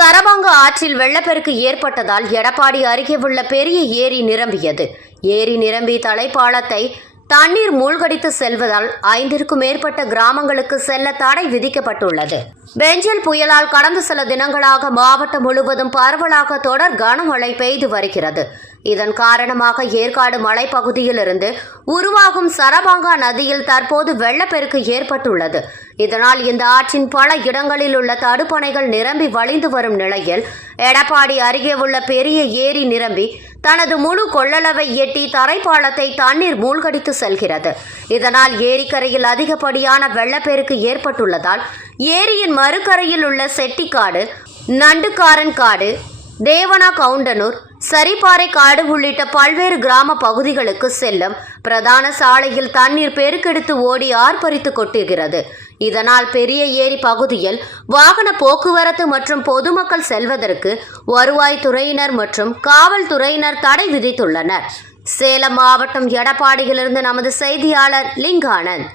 சரபாங்க ஆற்றில் வெள்ளப்பெருக்கு ஏற்பட்டதால் எடப்பாடி அருகே உள்ள பெரிய ஏரி நிரம்பியது. ஏரி நிரம்பி தலைப்பாலத்தை தண்ணீர் மூழ்கடித்து செல்வதால் ஐந்திற்கும் மேற்பட்ட கிராமங்களுக்கு செல்ல தடை விதிக்கப்பட்டுள்ளது. பெஞ்சல் புயலால் கடந்த சில தினங்களாக மாவட்டம் முழுவதும் பரவலாக தொடர் கனமழை பெய்து வருகிறது. இதன் காரணமாக ஏற்காடு மலைப்பகுதியிலிருந்து உருவாகும் சரபாங்கா நதியில் தற்போது வெள்ளப்பெருக்கு ஏற்பட்டுள்ளது. இதனால் இந்த ஆற்றின் பல இடங்களில் உள்ள தடுப்பணைகள் நிரம்பி வழிந்து வரும் நிலையில் எடப்பாடி அருகே உள்ள பெரிய ஏரி நிரம்பி தனது முழு கொள்ளளவை எட்டி தரைப்பாலத்தை தண்ணீர் மூழ்கடித்து செல்கிறது. இதனால் ஏரிக்கரையில் அதிகப்படியான வெள்ளப்பெருக்கு ஏற்பட்டுள்ளதால் ஏரியின் மறுக்கரையில் உள்ள செட்டிக்காடு நண்டுக்காரன் காடு தேவனா கவுண்டனூர் சரிபாறை காடு உள்ளிட்ட பல்வேறு கிராம பகுதிகளுக்கு செல்லும் பிரதான சாலையில் தண்ணீர் பெருக்கெடுத்து ஓடி ஆர்ப்பரித்து கொட்டுகிறது இதனால் பெரிய ஏரி பகுதியில் வாகன போக்குவரத்து மற்றும் பொதுமக்கள் செல்வதற்கு வருவாய்த்துறையினர் மற்றும் காவல்துறையினர் தடை விதித்துள்ளனர். சேலம் மாவட்டம் எடப்பாடியிலிருந்து நமது செய்தியாளர் லிங்கானந்த்.